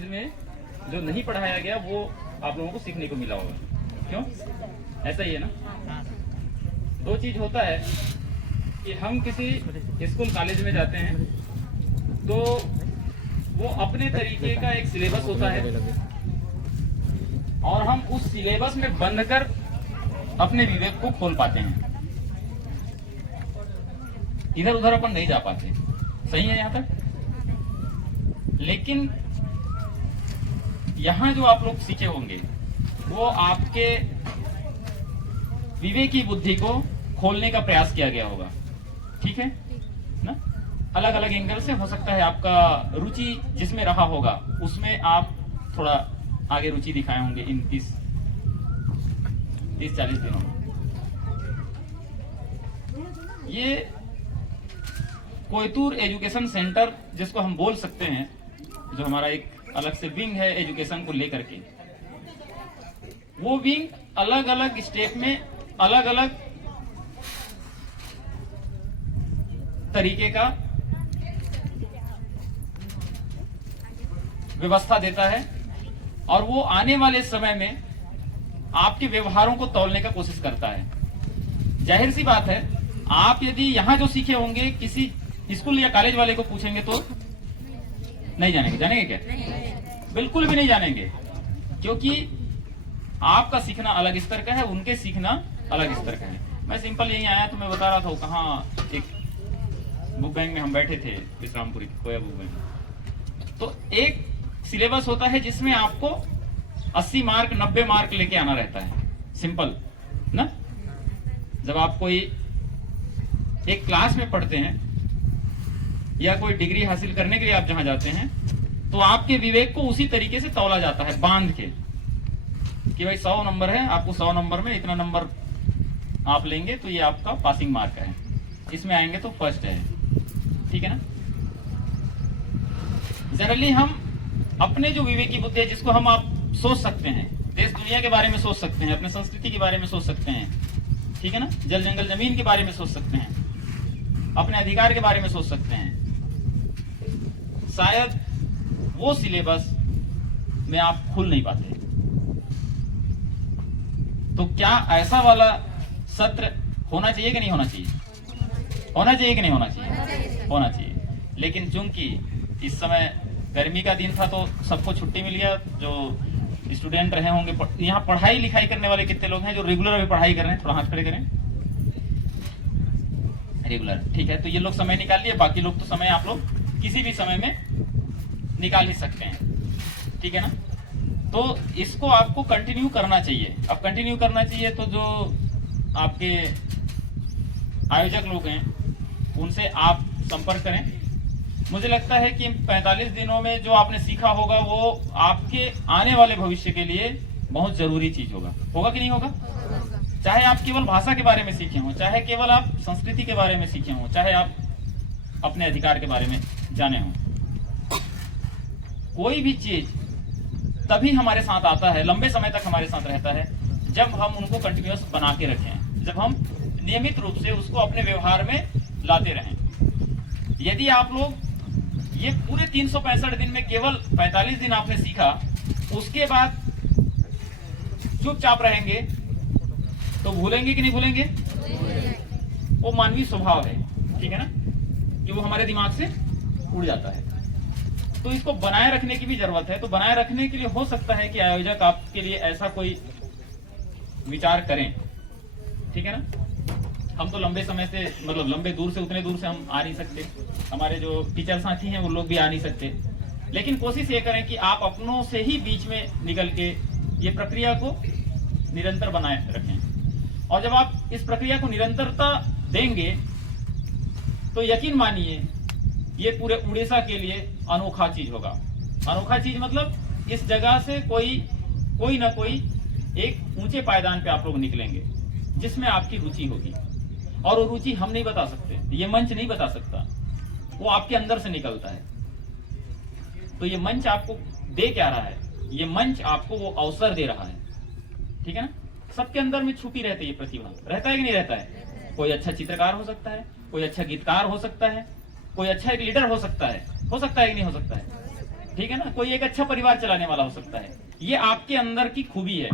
College में जो नहीं पढ़ाया गया वो आप लोगों को सीखने को मिला होगा। क्यों? ऐसा ही है ना। दो चीज होता है कि हम किसी स्कूल कॉलेज में जाते हैं तो वो अपने तरीके का एक सिलेबस होता है और हम उस सिलेबस में बंद कर अपने विवेक को खोल पाते हैं, इधर उधर अपन नहीं जा पाते। सही है यहाँ तक। लेकिन यहाँ जो आप लोग सीखे होंगे वो आपके विवेकी बुद्धि को खोलने का प्रयास किया गया होगा। ठीक है ना। अलग अलग एंगल से हो सकता है आपका रुचि जिसमें रहा होगा उसमें आप थोड़ा आगे रुचि दिखाए होंगे इन 30-40 दिनों में। ये कोयतूर एजुकेशन सेंटर जिसको हम बोल सकते हैं, जो हमारा एक अलग से विंग है एजुकेशन को लेकर के, वो विंग अलग अलग स्टेट में अलग अलग तरीके का व्यवस्था देता है और वो आने वाले समय में आपके व्यवहारों को तौलने का कोशिश करता है। जाहिर सी बात है, आप यदि यहां जो सीखे होंगे किसी स्कूल या कॉलेज वाले को पूछेंगे तो नहीं जानेंगे। जानेंगे क्या? बिल्कुल भी नहीं जानेंगे, क्योंकि आपका सीखना अलग स्तर का है, उनके सीखना अलग स्तर का है। मैं सिंपल यही आया तो मैं बता रहा था कहाँ एक बुक बैंक में हम बैठे थे, विश्रामपुरी कोया बुक बैंक। तो एक सिलेबस होता है जिसमें आपको 80 मार्क 90 मार्क लेके आना रहता है। सिंपल ना। जब आप कोई एक क्लास में पढ़ते हैं या कोई डिग्री हासिल करने के लिए आप जहां जाते हैं तो आपके विवेक को उसी तरीके से तौला जाता है, बांध के, कि भाई 100 नंबर है, आपको 100 नंबर में इतना नंबर आप लेंगे तो ये आपका पासिंग मार्क है, इसमें आएंगे तो फर्स्ट है। ठीक है ना। जनरली हम अपने जो विवेकी बुद्धि है, जिसको हम आप सोच सकते हैं, देश दुनिया के बारे में सोच सकते हैं, अपने संस्कृति के बारे में सोच सकते हैं, ठीक है ना, जल जंगल जमीन के बारे में सोच सकते हैं, अपने अधिकार के बारे में सोच सकते हैं, शायद वो सिलेबस में आप खुल नहीं पाते। तो क्या ऐसा वाला सत्र होना चाहिए कि नहीं होना चाहिए? होना चाहिए कि नहीं होना चाहिए? होना चाहिए। लेकिन चूंकि इस समय गर्मी का दिन था तो सबको छुट्टी मिल गया। जो स्टूडेंट रहे होंगे, यहाँ पढ़ाई लिखाई करने वाले कितने लोग हैं जो रेगुलर अभी पढ़ाई कर रहे हैं? थोड़ा हाथ खड़े करें। रेगुलर, ठीक है। तो ये लोग समय निकाल लिए, बाकी लोग तो समय आप लोग किसी भी समय में निकाल ही सकते हैं। ठीक है ना। तो इसको आपको कंटिन्यू करना चाहिए। अब कंटिन्यू करना चाहिए तो जो आपके आयोजक लोग हैं उनसे आप संपर्क करें। मुझे लगता है कि 45 दिनों में जो आपने सीखा होगा वो आपके आने वाले भविष्य के लिए बहुत जरूरी चीज होगा। होगा कि नहीं होगा? चाहे आप केवल भाषा के बारे में सीखे हों, चाहे केवल आप संस्कृति के बारे में सीखे हों, चाहे आप अपने अधिकार के बारे में जाने हों, कोई भी चीज तभी हमारे साथ आता है, लंबे समय तक हमारे साथ रहता है, जब हम उनको कंटिन्यूअस बना के रखें, जब हम नियमित रूप से उसको अपने व्यवहार में लाते रहें। यदि आप लोग ये पूरे 365 दिन में केवल 45 दिन आपने सीखा, उसके बाद चुपचाप रहेंगे तो भूलेंगे कि नहीं भूलेंगे? वो मानवीय स्वभाव है, ठीक है ना, कि वो हमारे दिमाग से उड़ जाता है। तो इसको बनाए रखने की भी जरूरत है। तो बनाए रखने के लिए हो सकता है कि आयोजक आपके लिए ऐसा कोई विचार करें। ठीक है ना। हम तो लंबे समय से, मतलब लंबे दूर से, उतने दूर से हम आ नहीं सकते, हमारे जो टीचर साथी हैं वो लोग भी आ नहीं सकते, लेकिन कोशिश ये करें कि आप अपनों से ही बीच में निकल के ये प्रक्रिया को निरंतर बनाए रखें। और जब आप इस प्रक्रिया को निरंतरता देंगे तो यकीन मानिए ये पूरे उड़ीसा के लिए अनोखा चीज होगा। अनोखा चीज मतलब इस जगह से कोई ना कोई एक ऊंचे पायदान पे आप लोग निकलेंगे जिसमें आपकी रुचि होगी। और वो रुचि हम नहीं बता सकते, ये मंच नहीं बता सकता, वो आपके अंदर से निकलता है। तो ये मंच आपको दे क्या रहा है? ये मंच आपको वो अवसर दे रहा है। ठीक है ना। सबके अंदर में छुपी रहती है प्रतिभा, रहता है कि नहीं रहता है? कोई अच्छा चित्रकार हो सकता है, कोई अच्छा गीतकार हो सकता है, कोई अच्छा एक लीडर हो सकता है कि नहीं हो सकता है? ठीक है ना, कोई एक अच्छा परिवार चलाने वाला हो सकता है। ये आपके अंदर की खूबी है।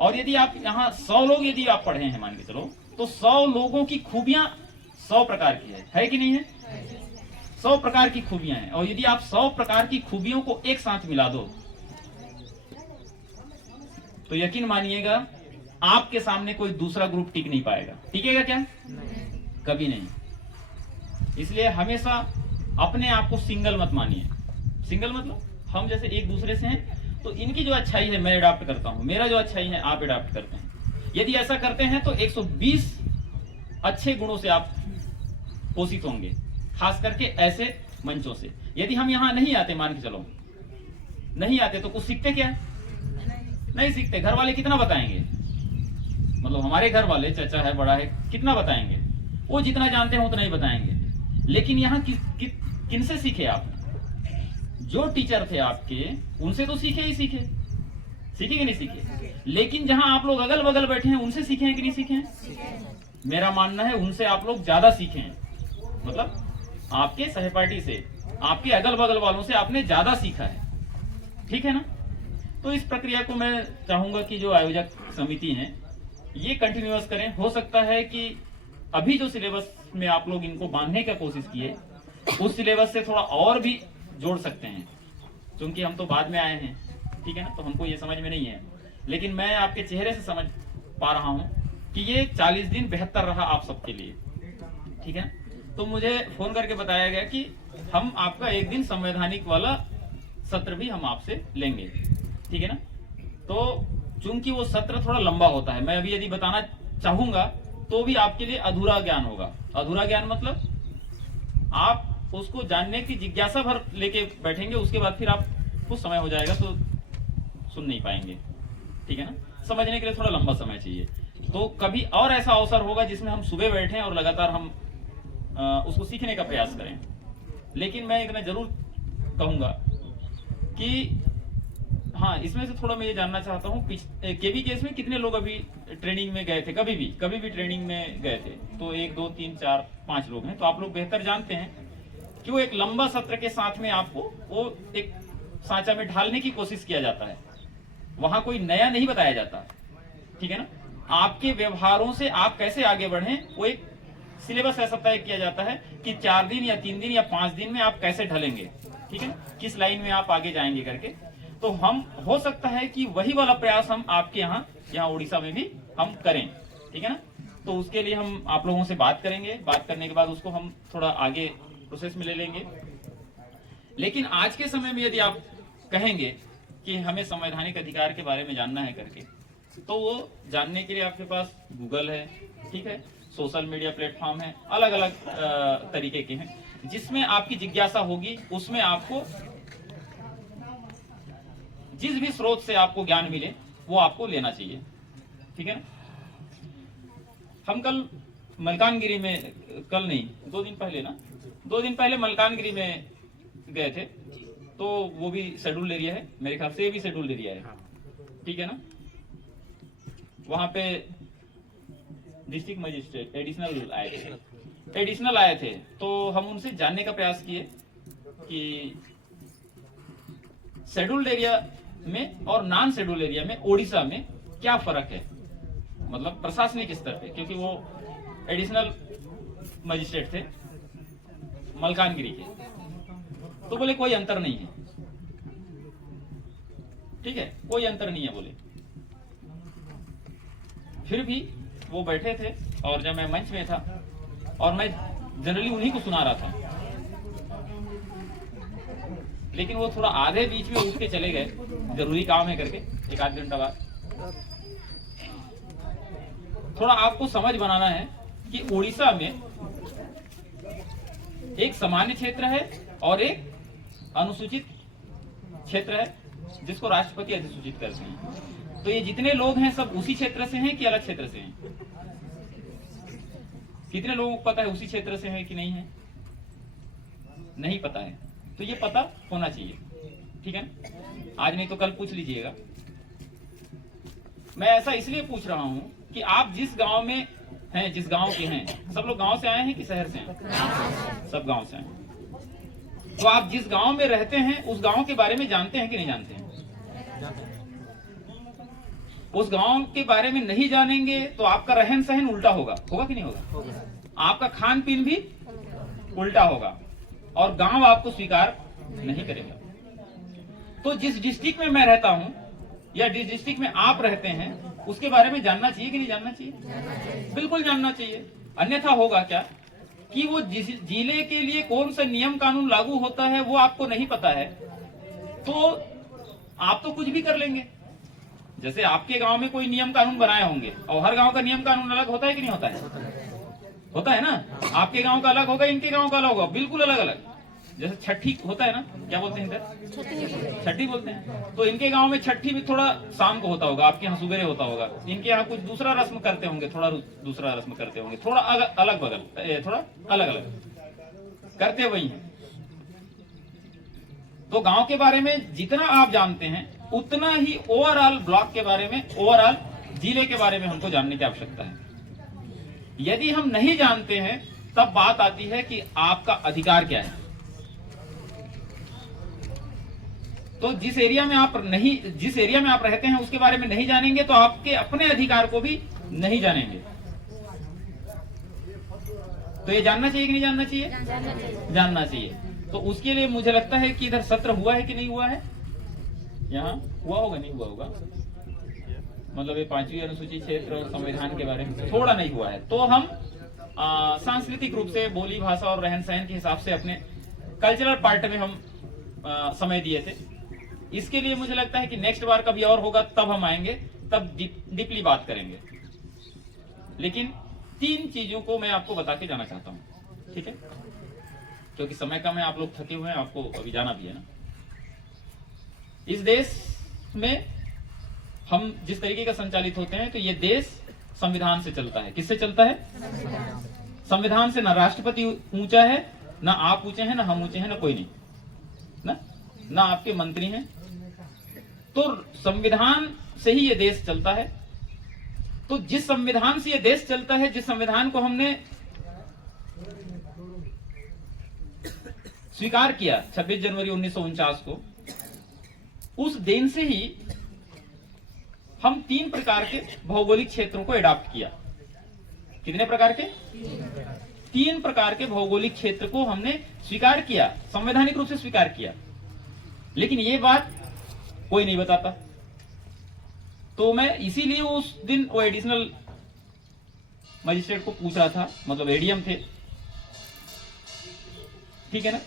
और यदि आप यहाँ 100 लोग यदि आप पढ़े हैं मान के चलो, तो 100 लोगों की खूबियां 100 प्रकार की है कि नहीं है? 100 प्रकार की खूबियां हैं। और यदि आप 100 प्रकार की खूबियों को एक साथ मिला दो तो यकीन मानिएगा आपके सामने कोई दूसरा ग्रुप टिक नहीं पाएगा। टिकेगा क्या? कभी नहीं। इसलिए हमेशा अपने आप को सिंगल मत मानिए। सिंगल मतलब हम जैसे एक दूसरे से हैं, तो इनकी जो अच्छाई है मैं अडॉप्ट करता हूं, मेरा जो अच्छाई है आप अडॉप्ट करते हैं। यदि ऐसा करते हैं तो 120 अच्छे गुणों से आप पोषित होंगे, खास करके ऐसे मंचों से। यदि हम यहाँ नहीं आते, मान के चलो नहीं आते, तो कुछ सीखते क्या? नहीं सीखते। घर वाले कितना बताएंगे? मतलब हमारे घर वाले, चाचा है, बड़ा है, कितना बताएंगे? वो जितना जानते हैं उतना ही बताएंगे। लेकिन यहाँ किनसे सीखे आप? जो टीचर थे आपके, उनसे तो सीखे ही सीखे। सीखे कि नहीं सीखे? लेकिन जहां आप लोग अगल बगल बैठे हैं, उनसे सीखे हैं कि नहीं सीखे हैं? मेरा मानना है उनसे आप लोग ज्यादा सीखे हैं। मतलब आपके सहपाठी से, आपके अगल बगल वालों से आपने ज्यादा सीखा है। ठीक है ना? तो इस प्रक्रिया को मैं चाहूंगा कि जो आयोजक समिति है ये कंटिन्यूअस करें। हो सकता है कि अभी जो सिलेबस में आप लोग इनको बांधने का कोशिश किए, उस सिलेबस से थोड़ा और भी जोड़ सकते हैं, क्योंकि हम तो बाद में आए हैं। ठीक है ना? तो हमको ये समझ में नहीं है, लेकिन मैं आपके चेहरे से समझ पा रहा हूं कि ये 40 दिन बेहतर रहा आप सबके लिए। ठीक है? तो मुझे फोन करके बताया गया कि हम आपका एक दिन संवैधानिक वाला सत्र भी हम आपसे लेंगे। ठीक है ना? तो चूंकि वो सत्र थोड़ा लंबा होता है, मैं अभी यदि बताना चाहूंगा तो भी आपके लिए अधूरा ज्ञान होगा। अधूरा ज्ञान मतलब आप उसको जानने की जिज्ञासा भर लेके बैठेंगे, उसके बाद फिर आप कुछ समय हो जाएगा तो सुन नहीं पाएंगे। ठीक है ना? समझने के लिए थोड़ा लंबा समय चाहिए। तो कभी और ऐसा अवसर होगा जिसमें हम सुबह बैठें और लगातार हम उसको सीखने का प्रयास करें। लेकिन मैं इतना जरूर कहूंगा कि हाँ, इसमें से थोड़ा मैं ये जानना चाहता हूँ, केवी केस में कितने लोग अभी ट्रेनिंग में गए थे? कभी भी ट्रेनिंग में गए थे? तो 1 2 3 4 5 लोग हैं। तो आप लोग बेहतर जानते हैं कि वो एक लंबा सत्र के साथ में आपको वो एक सांचा में ढालने की कोशिश किया जाता है। वहां कोई नया नहीं बताया जाता। ठीक है ना? आपके व्यवहारों से आप कैसे आगे बढ़े, वो एक सिलेबस ऐसा तय किया जाता है कि 4 दिन या 3 दिन या 5 दिन में आप कैसे ढलेंगे। ठीक है ना? किस लाइन में आप आगे जाएंगे करके। तो हम हो सकता है कि वही वाला प्रयास हम आपके यहाँ उड़ीसा में भी हम करें। ठीक है ना? तो उसके लिए हम आप लोगों से बात करेंगे। बात करने के बाद उसको हम थोड़ा आगे प्रोसेस में ले लेंगे। लेकिन आज के समय में यदि आप कहेंगे कि हमें संवैधानिक अधिकार के बारे में जानना है करके, तो वो जानने के लिए आपके पास गूगल है, ठीक है, सोशल मीडिया प्लेटफॉर्म है, अलग अलग तरीके के हैं, जिसमें आपकी जिज्ञासा होगी उसमें आपको जिस भी स्रोत से आपको ज्ञान मिले वो आपको लेना चाहिए। ठीक है ना? हम कल मलकानगिरी में, कल नहीं 2 दिन पहले ना, 2 दिन पहले मलकानगिरी में गए थे। तो वो भी शेड्यूल्ड एरिया है, मेरे ख्याल से ये भी शेड्यूल्ड एरिया है। ठीक है ना? वहां पे डिस्ट्रिक्ट मजिस्ट्रेट एडिशनल आए थे। तो हम उनसे जानने का प्रयास किए कि शेड्यूल्ड एरिया में और नॉन शेड्यूल्ड एरिया में उड़ीसा में क्या फर्क है, मतलब प्रशासनिक स्तर पे, क्योंकि वो एडिशनल मजिस्ट्रेट थे मलकानगिरी के। तो बोले कोई अंतर नहीं है। ठीक है, कोई अंतर नहीं है बोले। फिर भी वो बैठे थे और जब मैं मंच में था और मैं जनरली उन्हीं को सुना रहा था, लेकिन वो थोड़ा आधे बीच में उठ के चले गए, जरूरी काम है करके, 1-8 घंटा बाद। थोड़ा आपको समझ बनाना है कि उड़ीसा में एक सामान्य क्षेत्र है और एक अनुसूचित क्षेत्र है, जिसको राष्ट्रपति अधिसूचित करते हैं। तो ये जितने लोग हैं सब उसी क्षेत्र से हैं कि अलग क्षेत्र से हैं? कितने लोगों को पता है उसी क्षेत्र से है कि नहीं है? नहीं पता है। तो ये पता होना चाहिए। ठीक है ना? आज नहीं तो कल पूछ लीजिएगा। मैं ऐसा इसलिए पूछ रहा हूं कि आप जिस गांव में हैं, जिस गांव के हैं, सब लोग गांव से आए हैं कि शहर से हैं? सब गांव से आए हैं। तो आप जिस गांव में रहते हैं उस गांव के बारे में जानते हैं कि नहीं जानते हैं? उस गांव के बारे में नहीं जानेंगे तो आपका रहन सहन उल्टा होगा कि नहीं होगा? आपका खान पीन भी उल्टा होगा और गांव आपको स्वीकार नहीं करेगा। तो जिस डिस्ट्रिक्ट में मैं रहता हूं या जिस डिस्ट्रिक्ट में आप रहते हैं उसके बारे में जानना चाहिए कि नहीं जानना चाहिए? बिल्कुल जानना चाहिए। अन्यथा होगा क्या कि वो जिस जिले के लिए कौन सा नियम कानून लागू होता है वो आपको नहीं पता है, तो आप तो कुछ भी कर लेंगे। जैसे आपके गांव में कोई नियम कानून बनाए होंगे और हर गांव का नियम कानून अलग होता है कि नहीं होता है? होता है ना। आपके गांव का अलग होगा, इनके गांव का अलग होगा, बिल्कुल अलग अलग। जैसे छठी होता है ना, क्या बोलते हैं इधर? छठी बोलते हैं। तो इनके गांव में छठी भी थोड़ा शाम को होता होगा, आपके यहाँ सुबेरे होता होगा। इनके यहाँ कुछ दूसरा रस्म करते होंगे, थोड़ा दूसरा रस्म करते होंगे, थोड़ा अलग बगल, थोड़ा अलग अलग करते वही है। तो गांव के बारे में जितना आप जानते हैं उतना ही ओवरऑल ब्लॉक के बारे में, ओवरऑल जिले के बारे में हमको जानने की आवश्यकता है। यदि हम नहीं जानते हैं तब बात आती है कि आपका अधिकार क्या है। तो जिस एरिया में आप रहते हैं उसके बारे में नहीं जानेंगे तो आपके अपने अधिकार को भी नहीं जानेंगे। तो ये जानना चाहिए कि नहीं जानना चाहिए? जानना चाहिए। तो उसके लिए मुझे लगता है कि इधर सत्र हुआ है कि नहीं हुआ है? यहाँ हुआ होगा, नहीं हुआ होगा, मतलब ये 5वीं अनुसूची क्षेत्र और संविधान के बारे में थोड़ा नहीं हुआ है। तो हम सांस्कृतिक रूप से बोली भाषा और रहन सहन के हिसाब से अपने कल्चरल पार्ट में हम समय दिए थे। इसके लिए मुझे लगता है कि नेक्स्ट बार कभी और होगा तब हम आएंगे, तब डीपली बात करेंगे। लेकिन 3 चीजों को मैं आपको बता के जाना चाहता हूं, ठीक है? क्योंकि समय कम है, आप लोग थके हुए हैं, आपको अभी जाना भी है ना। इस देश में हम जिस तरीके का संचालित होते हैं तो ये देश संविधान से चलता है। किससे चलता है? संविधान से। ना राष्ट्रपति ऊंचा है, ना आप ऊंचे हैं, ना हम ऊंचे हैं, ना कोई नहीं, ना आपके मंत्री हैं। तो संविधान से ही ये देश चलता है। तो जिस संविधान से ये देश चलता है, जिस संविधान को हमने स्वीकार किया 26 जनवरी 1949 को, उस दिन से ही हम 3 प्रकार के भौगोलिक क्षेत्रों को एडॉप्ट किया। कितने प्रकार के? 3 प्रकार के भौगोलिक क्षेत्र को हमने स्वीकार किया, संवैधानिक रूप से स्वीकार किया। लेकिन ये बात कोई नहीं बताता। तो मैं इसीलिए उस दिन वो एडिशनल मजिस्ट्रेट को पूछ रहा था, मतलब एडीएम थे, ठीक है ना।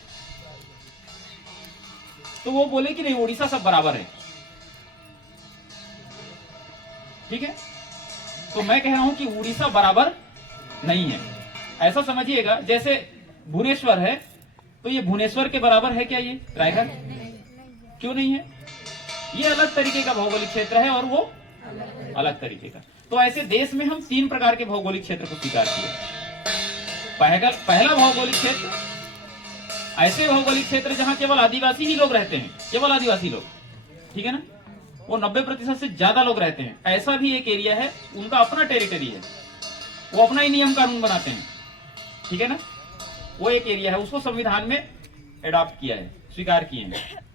तो वो बोले कि नहीं, उड़ीसा सब बराबर है, ठीक है। तो मैं कह रहा हूं कि उड़ीसा बराबर नहीं है। ऐसा समझिएगा जैसे भुवनेश्वर है तो ये भुवनेश्वर के बराबर है क्या ये रायगढ़? क्यों नहीं है? ये अलग तरीके का भौगोलिक क्षेत्र है और वो अलग तरीके का। तो ऐसे देश में हम 3 प्रकार के भौगोलिक क्षेत्र को स्वीकार किए। पहला भौगोलिक क्षेत्र ऐसे भौगोलिक क्षेत्र जहां केवल आदिवासी ही लोग रहते हैं, केवल आदिवासी लोग, ठीक है ना। वो 90% से ज्यादा लोग रहते हैं। ऐसा भी एक एरिया है, उनका अपना टेरिटरी है, वो अपना ही नियम कानून बनाते हैं, ठीक है ना। वो एक एरिया है, उसको संविधान में एडॉप्ट किया है, स्वीकार किए हैं।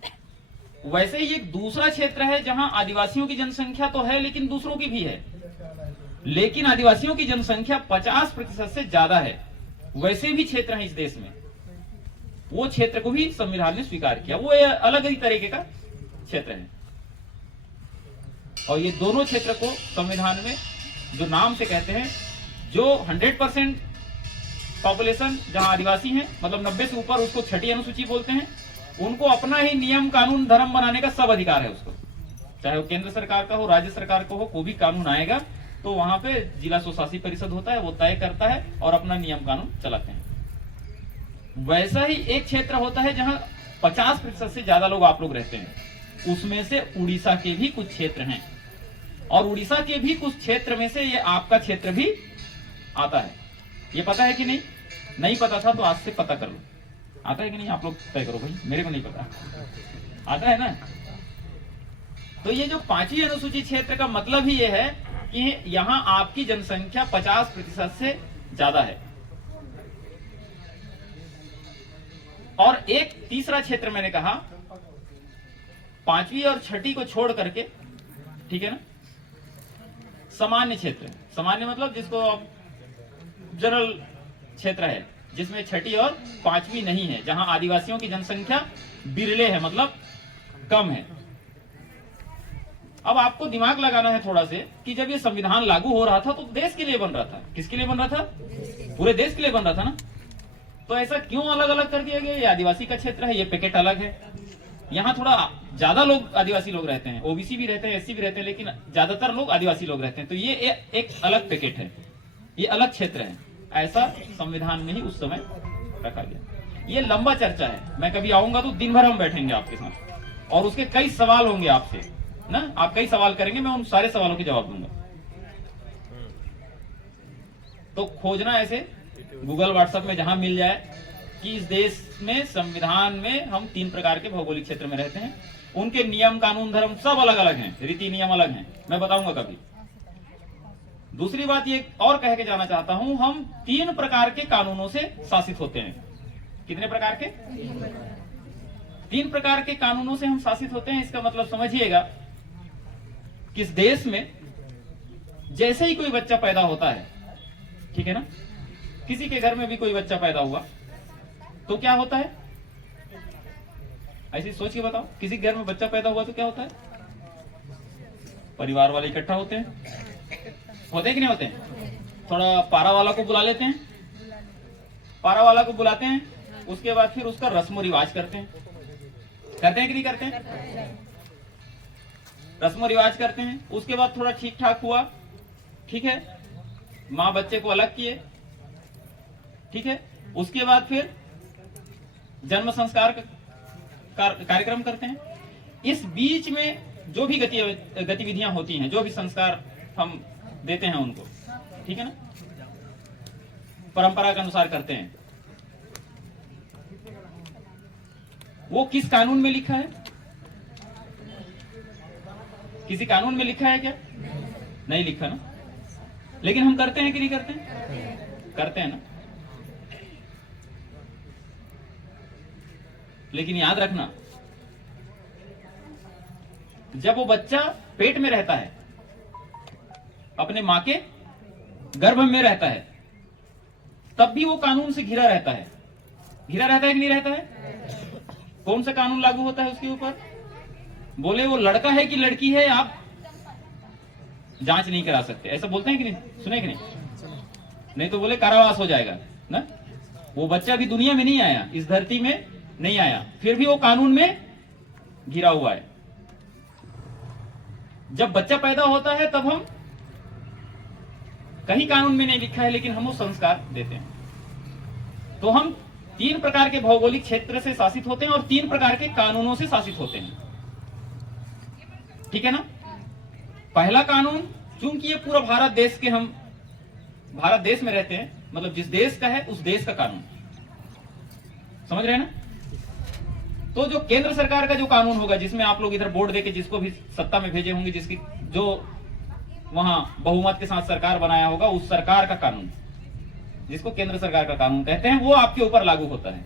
वैसे ही एक दूसरा क्षेत्र है जहां आदिवासियों की जनसंख्या तो है लेकिन दूसरों की भी है, लेकिन आदिवासियों की जनसंख्या 50% से ज्यादा है। वैसे भी क्षेत्र है इस देश में, वो क्षेत्र को भी संविधान ने स्वीकार किया। वो अलग ही तरीके का क्षेत्र है। और ये दोनों क्षेत्र को संविधान में जो नाम से कहते हैं, जो 100% पॉपुलेशन जहां आदिवासी हैं, मतलब 90 से ऊपर, उसको छठी अनुसूची बोलते हैं। उनको अपना ही नियम कानून धर्म बनाने का सब अधिकार है उसको, चाहे वो केंद्र सरकार का हो, राज्य सरकार का हो, कोई भी कानून आएगा तो वहां पे जिला स्वशासी परिषद होता है, वो तय करता है और अपना नियम कानून चलाते हैं। वैसा ही एक क्षेत्र होता है जहां 50% से ज्यादा लोग आप लोग रहते हैं, उसमें से उड़ीसा के भी कुछ क्षेत्र हैं, और उड़ीसा के भी कुछ क्षेत्र में से ये आपका क्षेत्र भी आता है। ये पता है कि नहीं? नहीं पता था तो आज से पता कर लो। आता है कि नहीं? आप लोग तय करो भाई, मेरे को नहीं पता। आता है ना। तो ये जो 5वीं अनुसूची क्षेत्र का मतलब ही ये है कि यहां आपकी जनसंख्या 50% से ज्यादा है। और एक तीसरा क्षेत्र मैंने कहा 5वीं और 6ठी को छोड़ करके, ठीक है ना, सामान्य क्षेत्र। सामान्य मतलब जिसको जनरल क्षेत्र है, जिसमें 6ठी और 5वीं नहीं है, जहां आदिवासियों की जनसंख्या बिरले है, मतलब कम है। अब आपको दिमाग लगाना है थोड़ा से कि जब ये संविधान लागू हो रहा था तो देश के लिए बन रहा था। किसके लिए बन रहा था? पूरे देश के लिए बन रहा था ना। तो ऐसा क्यों अलग अलग कर दिया गया? ये आदिवासी का क्षेत्र है, ये पैकेट अलग है। यहाँ थोड़ा ज्यादा लोग आदिवासी लोग रहते हैं, ओबीसी भी रहते हैं, एससी भी रहते हैं, लेकिन ज्यादातर लोग आदिवासी लोग रहते हैं। तो ये एक अलग पैकेट है, ये अलग क्षेत्र है। ऐसा संविधान में ही उस समय रखा गया। ये लंबा चर्चा है, मैं कभी आऊंगा तो दिन भर हम बैठेंगे आपके साथ और उसके कई सवाल होंगे आपसे ना। आप कई सवाल करेंगे, मैं उन सारे सवालों के जवाब दूंगा। तो खोजना ऐसे गूगल व्हाट्सएप में जहां मिल जाए कि इस देश में संविधान में हम 3 प्रकार के भौगोलिक क्षेत्र में रहते हैं, उनके नियम कानून धर्म सब अलग अलग हैं, रीति नियम अलग हैं, मैं बताऊंगा कभी। दूसरी बात ये और कह के जाना चाहता हूं, हम 3 प्रकार के कानूनों से शासित होते हैं। कितने प्रकार के? 3 प्रकार के कानूनों से हम शासित होते हैं। इसका मतलब समझिएगा, किस देश में जैसे ही कोई बच्चा पैदा होता है, ठीक है ना, किसी के घर में भी कोई बच्चा पैदा हुआ तो क्या होता है? ऐसे सोच के बताओ, किसी घर में बच्चा पैदा हुआ तो क्या होता है? परिवार वाले इकट्ठा होते हैं, होते हैं कि नहीं होते हैं? थोड़ा पारा वाला को बुला लेते हैं, पारा वाला को बुलाते हैं, उसके बाद फिर उसका रस्म रिवाज करते हैं। करते हैं कि नहीं करते हैं? रस्म रिवाज करते हैं। उसके बाद थोड़ा ठीक ठाक हुआ, ठीक है, माँ बच्चे को अलग किए, ठीक है, उसके बाद फिर जन्म संस्कार कार्यक्रम करते हैं। इस बीच में जो भी गतिविधियां होती हैं, जो भी संस्कार हम देते हैं उनको, ठीक है ना, परंपरा के अनुसार करते हैं। वो किस कानून में लिखा है? किसी कानून में लिखा है क्या? नहीं लिखा ना। लेकिन हम करते हैं कि नहीं करते हैं? करते हैं ना। लेकिन याद रखना, जब वो बच्चा पेट में रहता है, अपने मां के गर्भ में रहता है, तब भी वो कानून से घिरा रहता है। घिरा रहता है कि नहीं रहता है? कौन सा कानून लागू होता है उसके ऊपर? बोले वो लड़का है कि लड़की है, आप जांच नहीं करा सकते, ऐसा बोलते हैं कि नहीं? सुने कि नहीं? नहीं तो बोले कारावास हो जाएगा ना। वो बच्चा भी दुनिया में नहीं आया, इस धरती में नहीं आया, फिर भी वो कानून में घिरा हुआ है। जब बच्चा पैदा होता है तब हम, कहीं कानून में नहीं लिखा है लेकिन हम वो संस्कार देते हैं। तो हम 3 प्रकार के भौगोलिक क्षेत्र से शासित होते हैं और 3 प्रकार के कानूनों से शासित होते हैं, ठीक है ना। पहला कानून, चूंकि ये पूरा भारत देश के, हम भारत देश में रहते हैं, मतलब जिस देश का है उस देश का कानून, समझ रहे हैं ना। तो जो केंद्र सरकार का जो कानून होगा, जिसमें आप लोग इधर वोट देके जिसको भी सत्ता में भेजे होंगे, जिसकी जो वहां बहुमत के साथ सरकार बनाया होगा, उस सरकार का कानून, जिसको केंद्र सरकार का कानून कहते हैं, वो आपके ऊपर लागू होता है,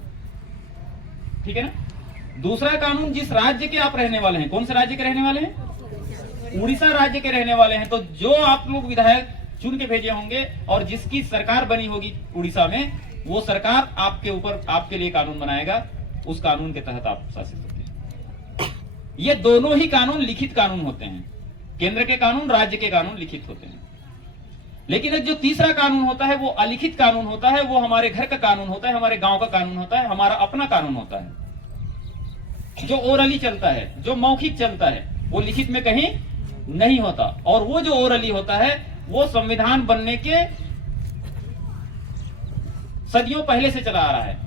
ठीक है ना। दूसरा कानून, जिस राज्य के आप रहने वाले हैं, कौन से राज्य के रहने वाले हैं? उड़ीसा राज्य के रहने वाले हैं, तो जो आप लोग विधायक चुन के भेजे होंगे और जिसकी सरकार बनी होगी उड़ीसा में, वो सरकार आपके ऊपर, आपके लिए कानून बनाएगा, उस कानून के तहत आप शासित होते हैं। ये दोनों ही कानून लिखित कानून होते हैं, केंद्र के कानून, राज्य के कानून लिखित होते हैं। लेकिन एक जो तीसरा कानून होता है वो अलिखित कानून होता है, वो हमारे घर का कानून होता है, हमारे गांव का कानून होता है, हमारा अपना कानून होता है, जो ओरली चलता है, जो मौखिक चलता है, वो लिखित में कहीं नहीं होता। और वो जो ओरली होता है वो संविधान बनने के सदियों पहले से चला आ रहा है।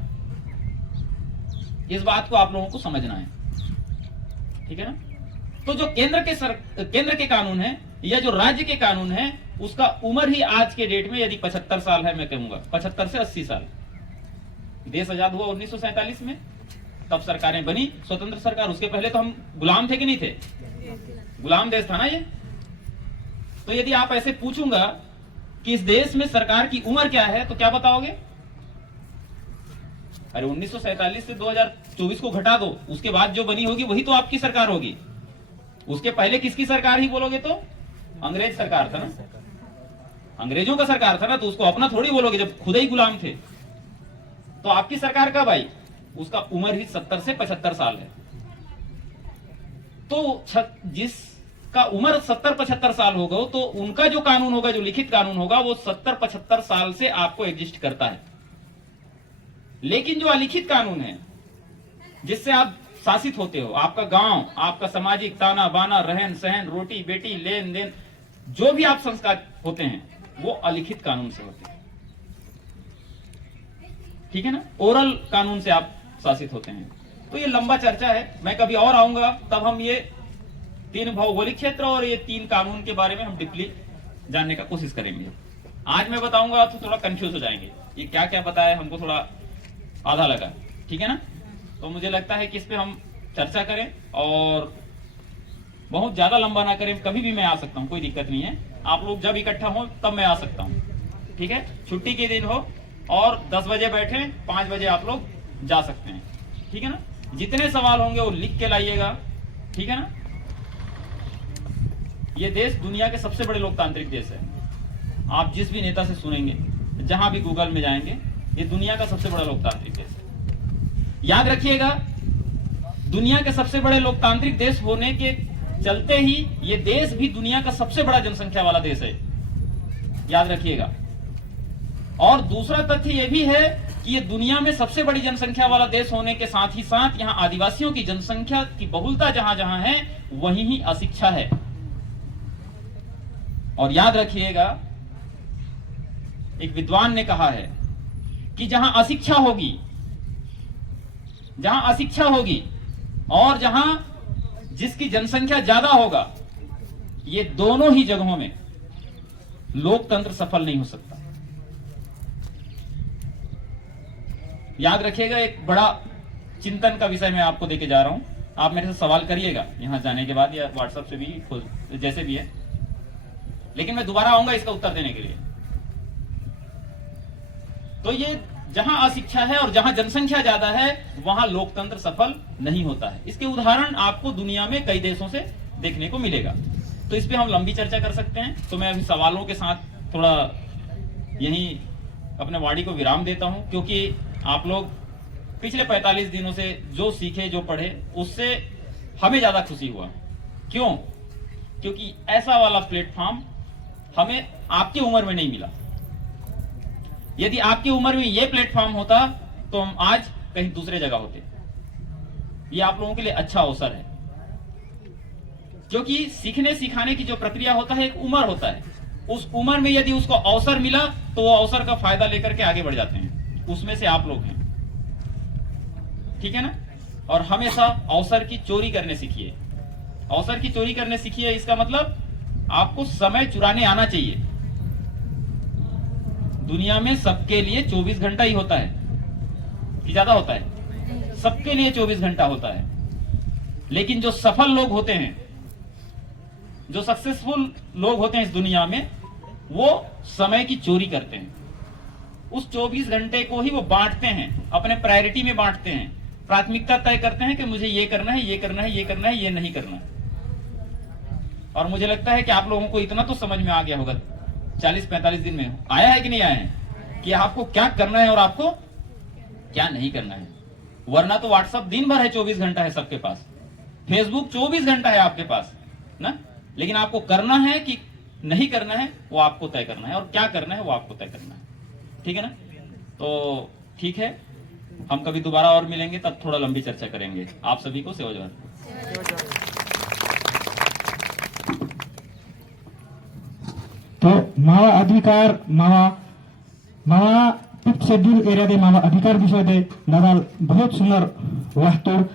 इस बात को आप लोगों को समझना है, ठीक है ना। तो जो केंद्र के कानून है या जो राज्य के कानून है, उसका उम्र ही आज के डेट में यदि 75 साल है, मैं कहूंगा 75 से 80 साल। देश आजाद हुआ 1947 में, तब सरकारें बनी, स्वतंत्र सरकार। उसके पहले तो हम गुलाम थे कि नहीं थे? गुलाम देश था ना ये। तो यदि आप ऐसे पूछूंगा कि इस देश में सरकार की उम्र क्या है, तो क्या बताओगे? अरे 1947 से 2024 को घटा दो, उसके बाद जो बनी होगी वही तो आपकी सरकार होगी। उसके पहले किसकी सरकार ही बोलोगे तो अंग्रेज सरकार था ना, अंग्रेजों का सरकार था ना, तो उसको अपना थोड़ी बोलोगे जब खुद ही गुलाम थे। तो आपकी सरकार कब आई? उसका उम्र ही 70 से 75 साल है। तो जिसका उम्र 70-75 साल होगा तो उनका जो कानून होगा, जो लिखित कानून होगा, वो 70-75 साल से आपको एग्जिस्ट करता है। लेकिन जो अलिखित कानून है जिससे आप शासित होते हो, आपका गांव, आपका सामाजिक ताना बाना, रहन सहन, रोटी बेटी, लेन देन, जो भी आप संस्कार होते हैं वो अलिखित कानून से होते हैं, ठीक है ना। ओरल कानून से आप शासित होते हैं। तो ये लंबा चर्चा है, मैं कभी और आऊंगा, तब हम ये 3 भौगोलिक क्षेत्र और ये 3 कानून के बारे में हम डीपली जानने का कोशिश करेंगे। आज मैं बताऊंगा तो थोड़ा कंफ्यूज हो जाएंगे, ये क्या क्या बताया, हमको थोड़ा आधा लगा, ठीक है ना। तो मुझे लगता है कि इस पे हम चर्चा करें और बहुत ज्यादा लंबा ना करें। कभी भी मैं आ सकता हूँ, कोई दिक्कत नहीं है। आप लोग जब इकट्ठा हो तब मैं आ सकता हूँ, ठीक है। छुट्टी के दिन हो और 10 बजे बैठे, 5 बजे आप लोग जा सकते हैं, ठीक है ना। जितने सवाल होंगे वो लिख के लाइएगा, ठीक है ना। ये देश दुनिया के सबसे बड़े लोकतांत्रिक देश है। आप जिस भी नेता से सुनेंगे, जहां भी गूगल में जाएंगे, ये दुनिया का सबसे बड़ा लोकतांत्रिक देश है। याद रखिएगा, दुनिया के सबसे बड़े लोकतांत्रिक देश होने के चलते ही ये देश भी दुनिया का सबसे बड़ा जनसंख्या वाला देश है, याद रखिएगा। और दूसरा तथ्य यह भी है कि ये दुनिया में सबसे बड़ी जनसंख्या वाला देश होने के साथ ही साथ यहाँ आदिवासियों की जनसंख्या की बहुलता जहां जहां है वहीं ही अशिक्षा है। और याद रखिएगा, एक विद्वान ने कहा है कि जहां अशिक्षा होगी और जहां जिसकी जनसंख्या ज्यादा होगा, ये दोनों ही जगहों में लोकतंत्र सफल नहीं हो सकता। याद रखिएगा, एक बड़ा चिंतन का विषय मैं आपको देके जा रहा हूं। आप मेरे से सवाल करिएगा यहां जाने के बाद या व्हाट्सएप से भी, जैसे भी है, लेकिन मैं दोबारा आऊंगा इसका उत्तर देने के लिए। तो ये जहां अशिक्षा है और जहां जनसंख्या ज्यादा है वहां लोकतंत्र सफल नहीं होता है। इसके उदाहरण आपको दुनिया में कई देशों से देखने को मिलेगा। तो इस पे हम लंबी चर्चा कर सकते हैं। तो मैं अभी सवालों के साथ थोड़ा यहीं अपने वाणी को विराम देता हूं, क्योंकि आप लोग पिछले 45 दिनों से जो सीखे, जो पढ़े, उससे हमें ज्यादा खुशी हुआ। क्यों? क्योंकि ऐसा वाला प्लेटफॉर्म हमें आपकी उम्र में नहीं मिला। यदि आपकी उम्र में यह प्लेटफॉर्म होता तो हम आज कहीं दूसरे जगह होते। ये आप लोगों के लिए अच्छा अवसर है, क्योंकि सीखने सिखाने की जो प्रक्रिया होता है, एक उम्र होता है। उस उम्र में यदि उसको अवसर मिला तो वो अवसर का फायदा लेकर के आगे बढ़ जाते हैं। उसमें से आप लोग हैं, ठीक है ना। और हमेशा अवसर की चोरी करने सीखिए। अवसर की चोरी करने सीखिए, इसका मतलब आपको समय चुराने आना चाहिए। दुनिया में सबके लिए 24 घंटा ही होता है कि ज्यादा होता है? सबके लिए 24 घंटा होता है। लेकिन जो सफल लोग होते हैं, जो सक्सेसफुल लोग होते हैं इस दुनिया में, वो समय की चोरी करते हैं। उस 24 घंटे को ही वो बांटते हैं, अपने प्रायोरिटी में बांटते हैं, प्राथमिकता तय करते हैं कि मुझे ये करना है, ये करना है, ये करना है, ये नहीं करना है। और मुझे लगता है कि आप लोगों को इतना तो समझ में आ गया होगा 40-45 दिन में, आया है कि नहीं आया है, कि आपको क्या करना है और आपको क्या नहीं करना है। वरना तो व्हाट्सएप दिन भर है, 24 घंटा है सबके पास, फेसबुक 24 घंटा है आपके पास ना। लेकिन आपको करना है कि नहीं करना है वो आपको तय करना है, और क्या करना है वो आपको तय करना है, ठीक है ना। तो ठीक है, हम कभी दोबारा और मिलेंगे, तब थोड़ा लंबी चर्चा करेंगे। आप सभी को सेवा जोहार। तो मावा अधिकार मावा फिफ्थ शेड्यूल एरिया दे मावा अधिकार विषय दे नदाल बहुत सुंदर वास्तुर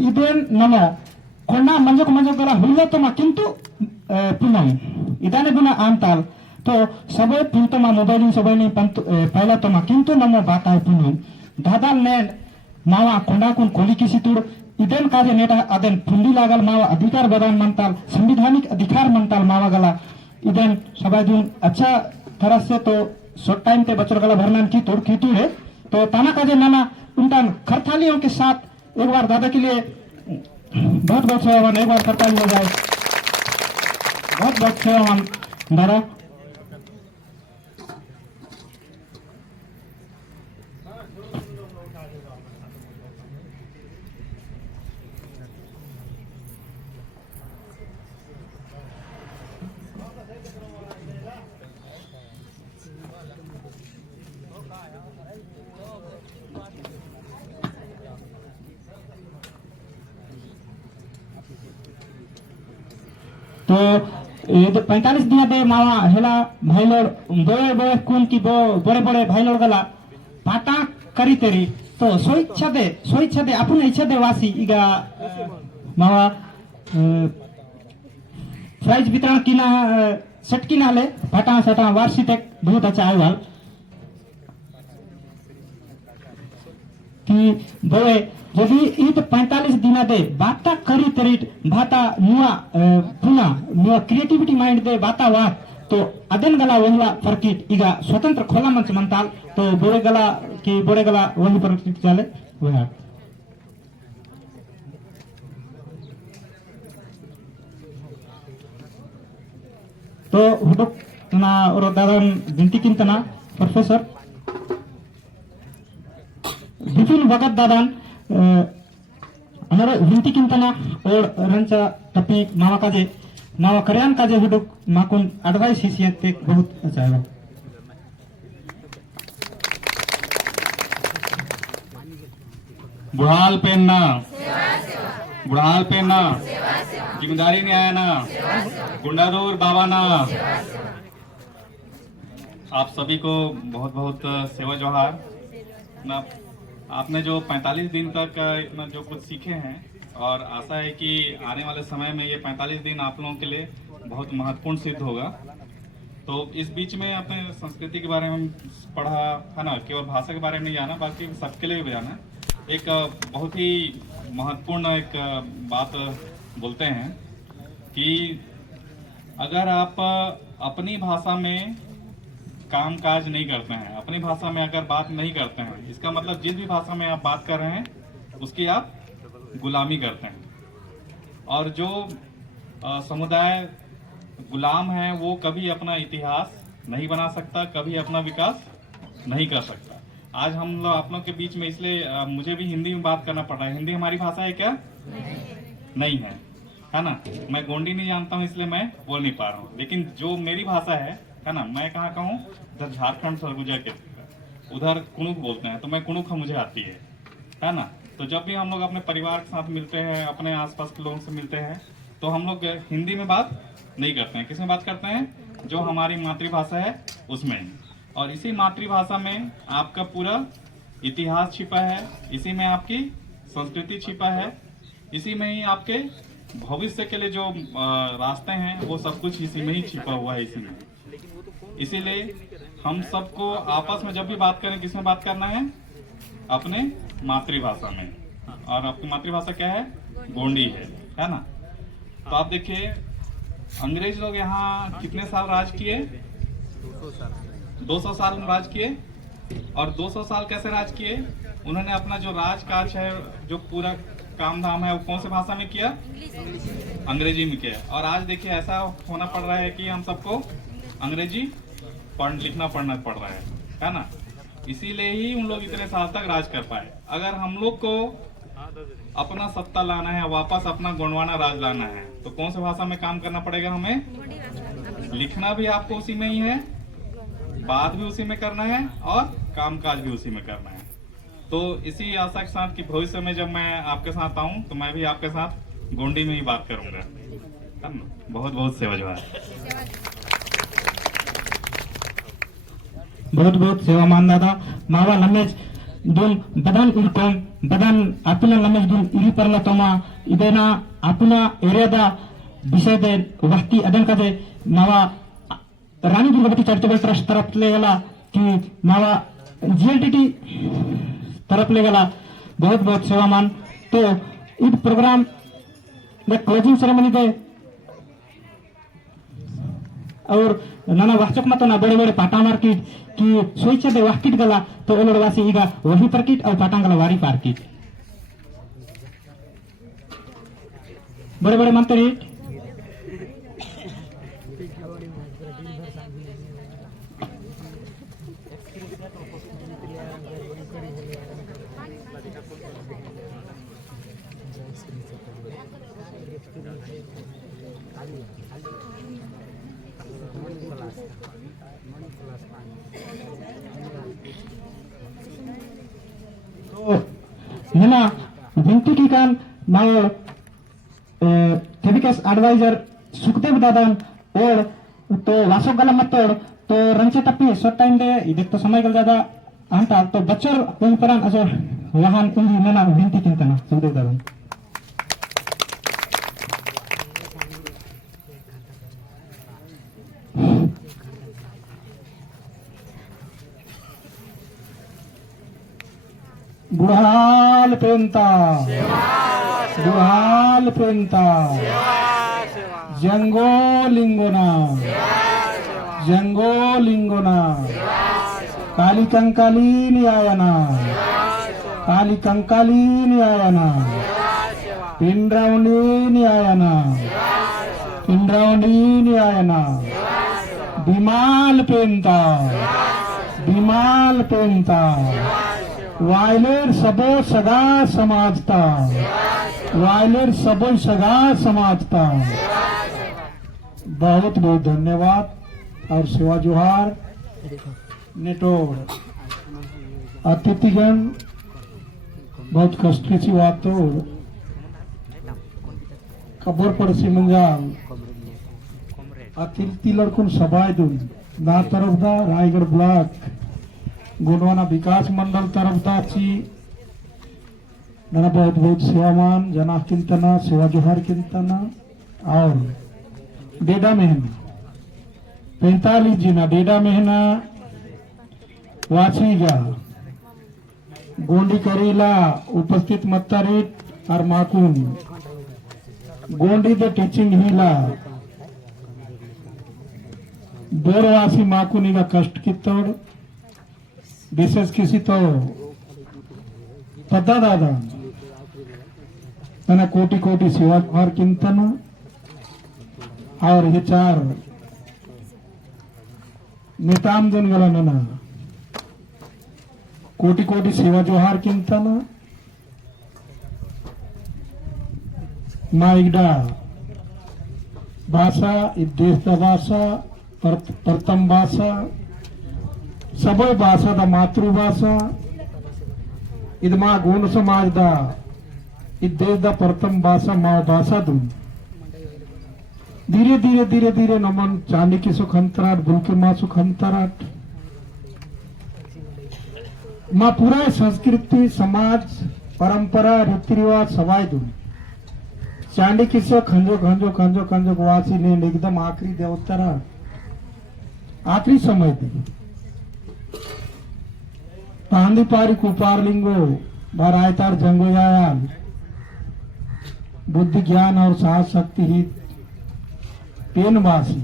इदेन नमो कोना मंजक गला हुल्ला तो मा किंतु पुनम इदाने बिना आमताल तो सबे पिंतो मा मोबाइलिंग सबे नहीं पंत पहला तो मा किंतु नमो बात है पुनम दादाल ने मावा कोंडा कुन कोली किसी तुड़ इदेन काजे नेटा अदेन फुंडी लागल मावा अधिकार बदान मनताल संविधानिक अधिकार मनताल मावा गला इधन सबाई दिन अच्छा तरह से तो शॉर्ट टाइम ते बच्चों गला भरना की तुड़े तो ताना काजे नाना उनका खरथालियों के साथ एक बार दादा के लिए बहुत बहुत सेवावान, एक बार खरथाली हो जाए। बहुत बहुत सेवावान दादा। तो ये 45 दिन दे मावा हेला भाई लोग बड़े बड़े कौन की बड़े बड़े भाई लोग गला पाता करी तेरी तो स्वेच्छा दे अपन इच्छा दे वासी इगा मावा प्राइज वितरण की ना सेट की नाले पाटा सटा वार्षिक एक बहुत अच्छा आयोजन कि बोले यदि ईद 45 दिन दे बाता करी तरी बाता नुआ पुना नुआ क्रिएटिविटी माइंड दे बाता वा तो अदन गला वहला फरकीट इगा स्वतंत्र खोला मंच मंताल तो बोरे गला वही फरकीट चले वह तो हुडक तना और दादान बिनती किंतना प्रोफेसर विपिन भगत दादान हमारे विनती किंतना और रंचा टॉपिक मावा काजे मावा करयान काजे हुडक माकुन एडवाइस हिसियत ते बहुत अच्छा है। बुढ़ाल पहनना बुढ़ाल पहनना जिम्मेदारी नहीं आया ना गुंडा दूर बाबा ना। आप सभी को बहुत बहुत सेवा जोहार ना। आपने जो 45 दिन तक इतना जो कुछ सीखे हैं और आशा है कि आने वाले समय में ये 45 दिन आप लोगों के लिए बहुत महत्वपूर्ण सिद्ध होगा। तो इस बीच में आपने संस्कृति के बारे में पढ़ा है ना, केवल भाषा के बारे में नहीं जाना बाकी सबके लिए भी जाना। एक बहुत ही महत्वपूर्ण एक बात बोलते हैं कि अगर आप अपनी भाषा में काम काज नहीं करते हैं, अपनी भाषा में अगर बात नहीं करते हैं, इसका मतलब जिस भी भाषा में आप बात कर रहे हैं उसकी आप गुलामी करते हैं। और जो समुदाय गुलाम है वो कभी अपना इतिहास नहीं बना सकता, कभी अपना विकास नहीं कर सकता। आज हम लोग आप लोग के बीच में इसलिए मुझे भी हिंदी में बात करना पड़ रहा है। हिंदी हमारी भाषा है क्या? नहीं है ना। मैं गोंडी नहीं जानता हूँ इसलिए मैं बोल नहीं पा रहा हूँ, लेकिन जो मेरी भाषा है ना, मैं कहाँ का हूँ, उधर झारखंड सरगुजा के उधर कुणुक बोलते हैं, तो मैं कुणुक मुझे आती है ना। तो जब भी हम लोग अपने परिवार के साथ मिलते हैं, अपने आसपास के लोगों से मिलते हैं, तो हम लोग हिंदी में बात नहीं करते हैं। किसमें बात करते हैं? जो हमारी मातृभाषा है उसमें। और इसी मातृभाषा में आपका पूरा इतिहास छिपा है, इसी में आपकी संस्कृति छिपा है, इसी में ही आपके भविष्य के लिए जो रास्ते हैं वो सब कुछ इसी में ही छिपा हुआ है। इसी में इसीलिए हम सबको आपस में जब भी बात करें किसमें बात करना है? अपने मातृभाषा में। और आपकी मातृभाषा क्या है? गोंडी है ना। तो आप देखिए अंग्रेज लोग यहाँ कितने साल राज किए? 200 साल राज किए। और 200 साल कैसे राज किए? उन्होंने अपना जो राजकाज है, जो पूरा काम धाम है, वो कौन सी भाषा में किया? अंग्रेजी में किया। और आज देखिए ऐसा होना पड़ रहा है कि हम सबको अंग्रेजी लिखना पढ़ना पड़ रहा है ना। इसीलिए ही उन लोग इतने साल तक राज कर पाए। अगर हम लोग को अपना सत्ता लाना है, वापस अपना गोंडवाना राज लाना है, तो कौन सी भाषा में काम करना पड़ेगा हमें? लिखना भी आपको उसी में ही है, बात भी उसी में करना है और कामकाज भी उसी में करना है। तो इसी आशा के साथ कि भविष्य में जब मैं आपके साथ आऊं तो मैं भी आपके साथ गोंडी में ही बात करूंगा। बहुत बहुत सेवा जोहार। बहुत बहुत सेवामान दादा मावा नमेज दोन बदन इरकोम बदन आपना नमेज दोन इरी परला तोमा इदेना आपना एरियादा विषय दे वक्ती अदन कदे मावा रानी दुर्गावती चैरिटेबल ट्रस्ट तरफ ले गला कि मावा जीएलटीटी तरफ ले गला। बहुत बहुत सेवामान। तो इस प्रोग्राम में क्लोजिंग सेरेमनी दे और नाना वाचक मत ना बड़े बड़े पाटा मार्केट कि स्वेच्छा दे वाकिट गला तो ओलड़वासी ईगा वही परकिट और पाटांगला वारी पार्किट बड़े बड़े मंत्री Nena, binti kikan mau TVKS advisor Sukhdev Dadan और तो वासो गला मतोड़ तो रंचे तपी शॉर्ट टाइम दे इधर तो समय गल ज्यादा अंता तो बच्चों उन परन असो वहां उन नना binti किंतना सुखदेव दादन बुढ़ाल पेंता बुढ़ाल पेंता जंगो लिंगोना काली कंकाली न्यायना काली कंकाली न्यायना पिंड्राउंडी न्यायना बिमाल पेंता वायलेर सबो सदा समाजता बहुत बहुत धन्यवाद और सेवा जोहार नेटोर अतिथिगण बहुत कष्ट की बात तो खबर पर सी मंजाल अतिथि लड़कुन सभाय दुन ना तरफ दा रायगढ़ ब्लॉक गोंडवाना विकास मंडल तरफ दा ची नना बहुत बहुत सेवामान जना किंतना सेवा जोहार किंतना और डेडा महीना 45 जिना डेडा महीना वाचीगा गोंडी करीला उपस्थित मत्तारीट और माकुन गोंडी द टीचिंग हीला बोरवासी माकुनी का कष्ट कितोड़ विशेष किसी तो पता दादा मैंने कोटि कोटि सेवा जोहार किंतन और ये चार निताम दिन गला नना कोटि कोटि सेवा जोहार किंतन माइगडा भाषा इस देश का भाषा प्रथम भाषा सबो भाषा दा मातृभाषा इद मां गुण समाज दा इस देश दा प्रथम भाषा माँ भाषा दूं धीरे धीरे धीरे धीरे नमन चांदी की सुखंतराट बुलके माँ सुखंतराट माँ पूरा संस्कृति समाज परंपरा रीति रिवाज सवाई दूं चांदी की सो खंजो खंजो खंजो खंजो वासी ने एकदम आखिरी देवतरा आखिरी समय दी पांदी पारी कुपार लिंगो बारायतार जंगो यायाल बुद्धि ज्ञान और साहस शक्ति ही पेनवासी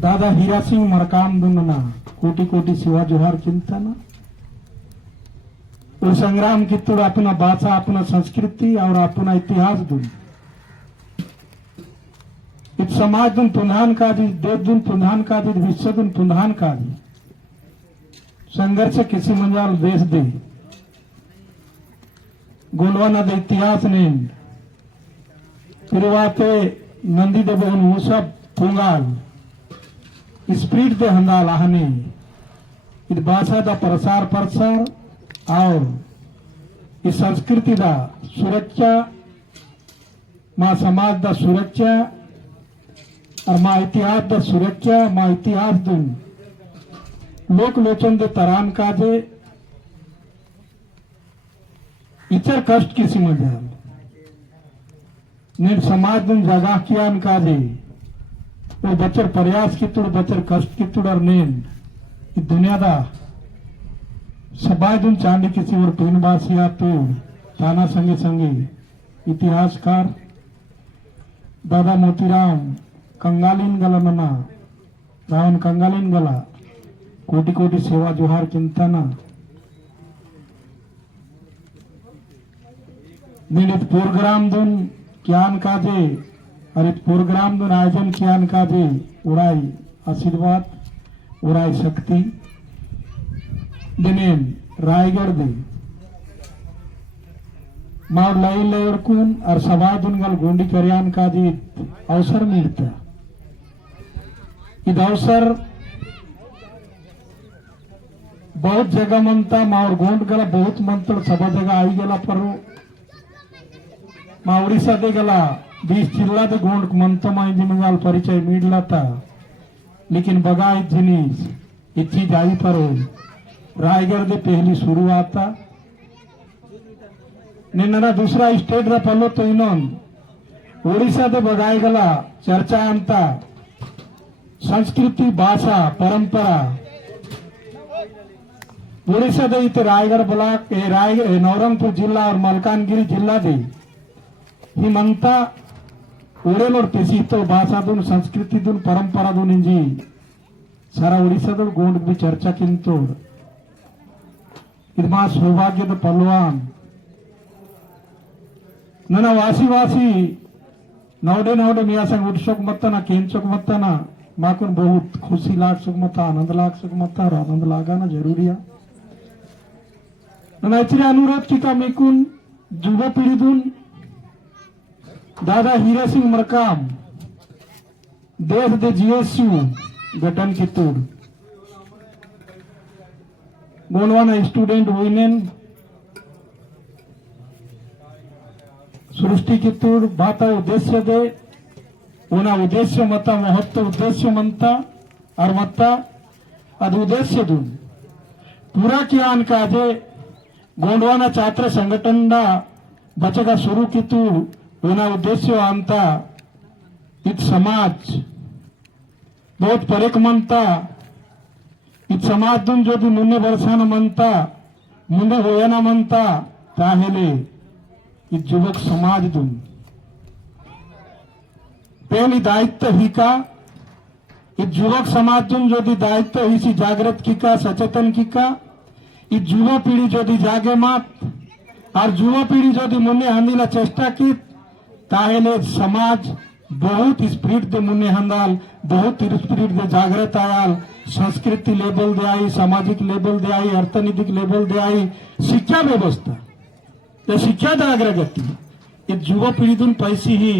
दादा हीरा सिंह मरकाम दुन्ना कोटि कोटि सेवा जोहार चिंतन और संग्राम की तुड़ अपना भाषा अपना संस्कृति और अपना इतिहास दुन इस समाज दुन पुनहान का दी देश दुन पुनहान का दी विश्व दुन पुनहान का दी संघर्ष किसी मंजाल देश दे गोंडवाना दे इतिहास ने फिरवाते नंदी दे बहुन मूसा पुंगाल स्प्रिट दे हंदाल आहने इस भाषा दा प्रसार प्रसार और इस संस्कृति दा सुरक्षा मां समाज दा सुरक्षा और मां इतिहास दा सुरक्षा मां इतिहास दुन लोक लोचन दे तरान काजे इतर कष्ट किसी मजाल ने समाज दुन जगह कियान काजे वो बचर प्रयास की तुड़ बचर कष्ट की तुड़ और नेन दुनिया दा सबाजुन चांदी किसी और पेनवासिया तो ताना संगे संगे इतिहासकार दादा मोतीराम कंगालीन गला नना रावण कंगालीन गला कोटि कोटि सेवा जोहार किंतना निलित प्रोग्राम दुन क्यान काजे अरित प्रोग्राम दुन आयोजन क्यान काजे उड़ाई आशीर्वाद उड़ाई शक्ति दिनेन रायगढ़ दे मार लाई लड़कून और सवादुन गल गोंडी करियान का जी अवसर मिलता इध अवसर बहुत जगह मनता मार गोंड गला बहुत मंत्र सब जगह आई गला पर मा उड़ीसा दे गला 20 जिला दे गोंड मंत्र माई जिमगाल परिचय मिलला था लेकिन बगा जिनिस एक चीज आई पर रायगढ़ दे पहली शुरुआत था निन्ना दूसरा स्टेट रा पल्लो तो इन्होंने ओडिशा दे बगाई गला चर्चा अंता संस्कृति भाषा परंपरा ओडिशा दे इते रायगढ़ ब्लॉक रायगढ़ नवरंगपुर जिला और मलकानगिरी जिला दे हिमंता ओडेलोड पेशी तो भाषा दुन संस्कृति दुन परंपरा दुन इंजी सारा ओडिशा दो गोंड भी चर्चा किंतु इदमा सौभाग्य दो पलवान नना वासी वासी नवडे नवडे मिया संग उत्सुक मत्ता ना केंचुक मत्ता ना माकुन बहुत खुशी लाग सुक मत्ता आनंद लाग सुक मत्ता और आनंद लागा ना जरूरी है नना इतने अनुरोध की का मेकुन जुवा पीढ़ी दुन दादा हीरा सिंह मरकाम देश दे जीएसयू गठन की तोड़ गोलवाना स्टूडेंट हुईनेन सृष्टि कितूर बाता उद्देश्य दे उना उद्देश्य मता महत्व उद्देश्य मनता और मता अद उद्देश्य दुन पूरा कियान काजे गोंडवाना छात्र संगठन दा बचगा शुरू कितूर उना उद्देश्य अंता इत समाज बहुत परेक मनता इत समाज दुन जो दी मुन्ने वर्षान मनता मुंडे होयना मनता ताहेले इस युवक समाज दुन पहली दायित्व ही का इस युवक समाज दुन जो दी दायित्व ही सी जागृत की का सचेतन की का इस युवा पीढ़ी जो दी जागे मात और युवा पीढ़ी जो दी मुन्ने हंदीला चेष्टा की ताहेले समाज बहुत स्पिरिट दे मुन्ने हंदाल बहुत स्पिरिट दे जागृत आयाल संस्कृति लेवल दे आई सामाजिक लेवल दे आई अर्थनीतिक लेवल दे आई शिक्षा व्यवस्था शिक्षा अग्रगति युवा पीढ़ी दुन पैसी ही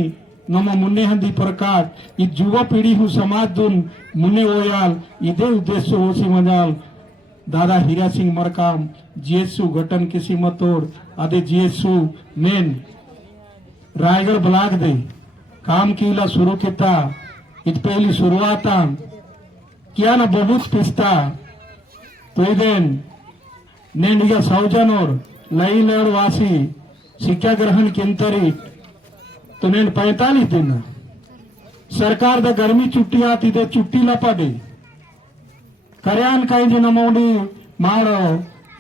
नम मुन्ने हंदी प्रकार युवा पीढ़ी हु समाज दुन मुन्ने ओयाल इदे उद्देश्य होसी मजाल दादा हीरा सिंह मरकाम जीएसयू गठन किसी मतोड़ आदे जीएसयू मेन रायगढ़ ब्लॉक दे काम कीला शुरू किता इत पहली शुरुआत किया ना बहुत पिस्ता तो इदेन ने सौजन और लई लेड़ वासी शिक्षा ग्रहण किंतरी तो ने 45 दिन सरकार द गर्मी छुट्टी आती दे छुट्टी ला पड़े कर्यान कई दिन नमोडी मारो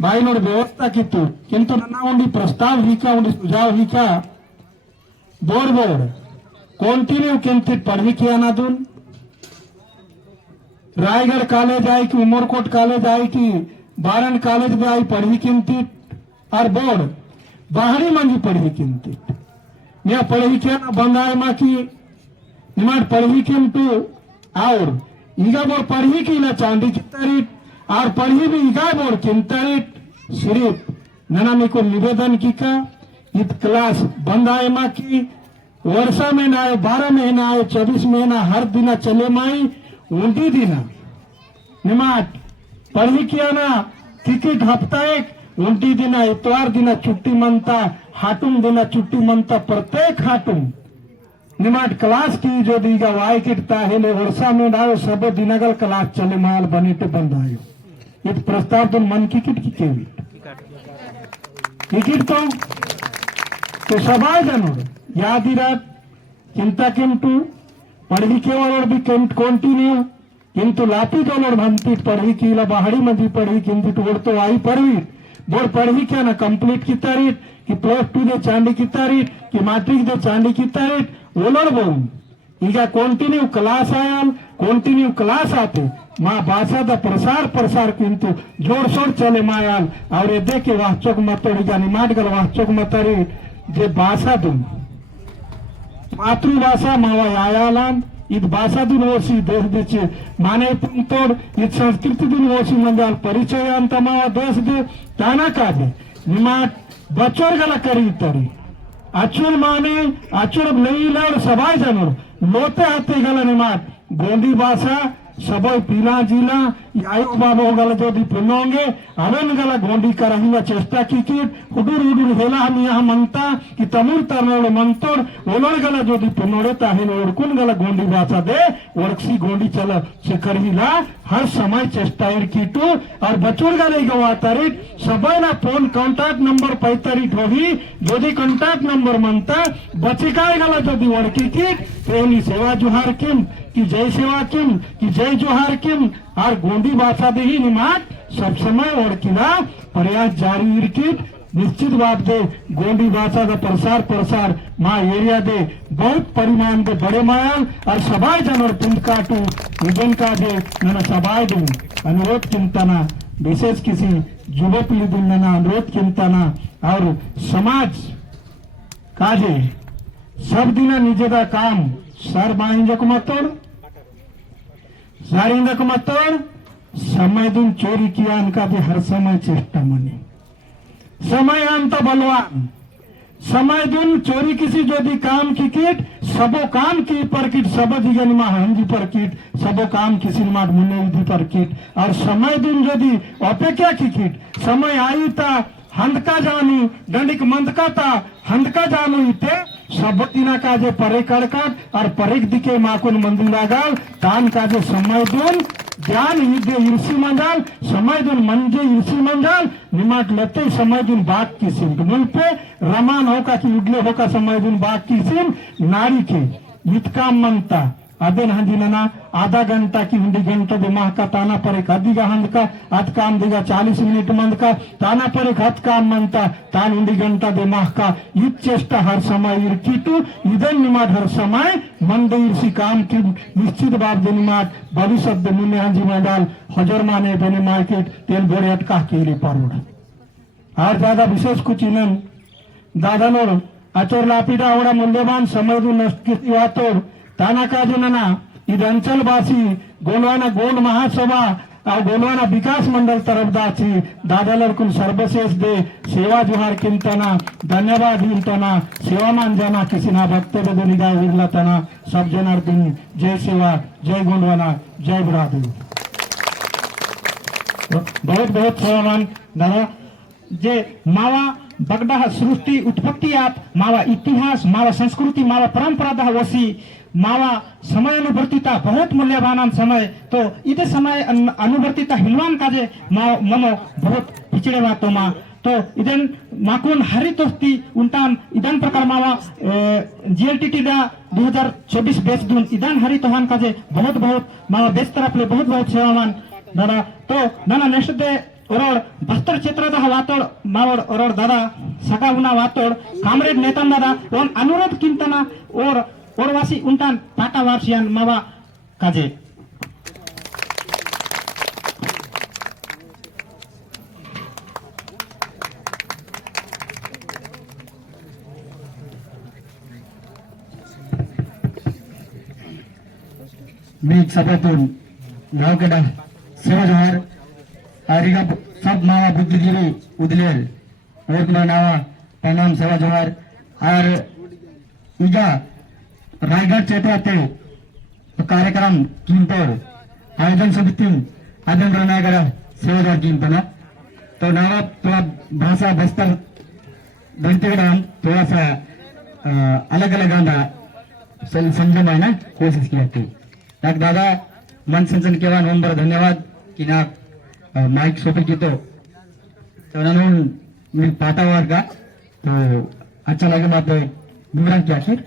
बाई नोड व्यवस्था कितु किंतु नन्ना उंडी प्रस्ताव ही का उंडी सुझाव ही का बोर्ड बोर्ड कंटिन्यू किंतित पढ़ी किया ना दुन रायगढ़ कॉलेज आई कि उमरकोट कॉलेज आई कि बारन कॉलेज में आई पढ़ी किंतित और बोर्ड बाहरी मंजी पढ़ी किंती मैं पढ़ी क्या ना बंदाय मा की निमाट पढ़ी किंतु और इगा बोर पढ़ी की ना चांदी की तरीट और पढ़ी भी इगा बोर किंतरीट सिर्फ नना में को निवेदन की का इत क्लास बंदाय मा की वर्षा में ना आए 12 महीना आए 24 महीना हर दिना चले माई उल्टी दिना निमाट पढ़ी किया ना टिकट हफ्ता एक उल्टी दिना इतवार दिना छुट्टी मनता हाटुम दिना छुट्टी मनता प्रत्येक हाटुम निमाट क्लास की जो दीगा वाई किटता है ले वर्षा में डायो सब दिनगल क्लास चले माल बनीटे बंदायो इत प्रस्ताव तुम मन की किट की केवी टिकट तो सबाय जनों याद रात चिंता किंतु पढ़ी केवल भी कंटिन्यू किंतु लापी दोनों भंती पढ़ी की ला बाहरी मंदी पढ़ी किंतु टोड़ तो आई पढ़ी बोर पढ़ी क्या ना कंप्लीट की तारीख कि +2 दे चांदी की तारीख कि मैट्रिक दे चांदी की तारीख ओलड़ बोम ಈಗ कंटिन्यू क्लास आयाल कंटिन्यू क्लास आते माँ भाषा दा प्रसार किंतु जोर शोर चले मायाल और ये देखे वाचक मतोड़ी जानी माट गल वाचक मतरी जे भाषा दुन मातृभाषा मावा आयालान इत भाषा दुन ओसी देश देचे माने तोड़ इत संस्कृति दुन ओसी मंजाल परिचय अंत मावा देश दे ताना का दे निमाट बचोर गला करी तरी अचुर माने अचुर नहीं लड़ सबाई जनोर लोते हाथे गला निमाट गोंडी भाषा सबई पीला जिला आयु बाबा गला जो दी पुनोंगे अवन गला गोंडी का रहिला चेष्टा की हुडुर हुडुर हेला हम यहाँ मनता कि तमुर तरनोड़ मंतोड़ ओलोड़ गला जो दी पुनोड़े ताहे ओड़कुन गला गोंडी भाषा दे ओड़क्सी गोंडी चला शिखरहिला हर समय चेष्टा कीटू और बचुर गले गवा तरिट सबई ना फोन कांटेक्ट नंबर पैतरिट होही जो दी कांटेक्ट नंबर मनता बचिकाय गला जो दी ओड़की की तेली सेवा जुहार किम कि जय सेवा किम कि जय जोहार किम और गोंडी भाषा दे ही निमाट सब समय ओड़किला प्रयास जारी इरकिट निश्चित बात दे गोंडी भाषा का प्रसार माँ एरिया दे बहुत परिमाण दे बड़े मायाल और सबाई जनर पिंड काटू निजन का दे नना सबाई दूं अनुरोध चिंतना विशेष किसी युवा पीढ़ी दूं नना अनुरोध चिंतना और समाज काजे सब दिना निजेदा काम सर बाइंजक मतोड़ सारिंदक मतोड़ समय दिन चोरी किया इनका भी हर समय चेष्टा मनी समय अंत बलवान समय दिन चोरी किसी जो दी काम की किट सबो काम की पर किट सब दिगन मा हंजी पर किट सबो काम किसी माट मुन्ने विधि पर किट और समय दिन जो दी अपेक्षा की किट समय आई ता हंदका जानी दंडिक मंदका ता हंदका जानो इते सब दिना का जे परे कड़काट और परेक दिके माकुन मंदिर लगाल तान का जे समय दून ज्ञान युद्ध ईर्षि मंजाल समय दून मंजे ईर्षि मंजाल निमाट लते समय दून बाग की सिम मुल पे रमान होका की उडले होका समय दून बाग की सिम नारी के इतका मनता अदेन हंदिना आधा घंटा की हुंडी घंटा दे माह का ताना पर एक अधिगा हंद का अध काम देगा 40 मिनट मंद का ताना पर एक हथ काम मनता तान हुंडी घंटा दे माह का इत चेष्टा हर समय इरकीटू इधन निमाट हर समय मंद इर्सी काम की निश्चित बात दे निमाट भविष्य दे मुन्ने हंजी मंडाल हजार माने बने मार्केट तेल बोरे अटका के लिए पारोड़ा और ज्यादा विशेष कुछ इनन दादा नोड़ अचोर लापीडा ओड़ा मूल्यवान समय दू नष्ट की वातोड़ ताना काजुनना इध अंचलवासी गोलवाना गोल महासभा और गोलवाना विकास मंडल तरफदाची दादालर कुल सर्वशेष दे सेवा जुहार किंतना धन्यवाद हिंतना सेवामान जना किसी ना वक्तव्य दे निगाह विरलतना सब जनार्दन जय सेवा जय गोलवाना जय बुरादू बहुत बहुत सेवामान दादा जे मावा बगडा सृष्टि उत्पत्ति आप मावा इतिहास मावा संस्कृति मावा परंपरा दा वसी मावा समय अनुवर्तिता बहुत मूल्यवान समय तो इधे समय अनुवर्तिता हिलवान काजे मनो बहुत पिछड़े बातों मा तो इधन माकुन हरी तोस्ती उन्टान इधन प्रकार मावा जीएलटीटी दा 2024 बेच दून इधन हरी तोहान काजे बहुत बहुत मावा बेच तरफ ले बहुत बहुत सेवामान दादा तो नाना नेक्स्ट दे ओरोड बस्तर क्षेत्र दा वातोड़ मावड़ ओरोड दादा सका उना वातोड़ कामरेड नेतन दादा ओन अनुरोध किंतना और ओरवासी उन्टान पाटा वार्षियान मावा काजे मी सभातून गावकडा सेवा जोहार आरिगा सब मावा बुद्धिजीवी उदलेल और नावा प्रणाम सेवा जोहार और इजा रायगढ़ क्षेत्राते कार्यक्रम कीमतोड़ आयोजन समिति आदम रनागढ़ सेवा जोहार कीमतना तो नावा थोड़ा भाषा बस्तर गणितगढ़ थोड़ा सा अलग अलग आंदा समझना कोशिश किया थी नाक दादा मन संचन केवा नंबर धन्यवाद कि नाक माइक सोपी की तो मैं पाटा हुआ का तो अच्छा लगे मैं विवरण किया फिर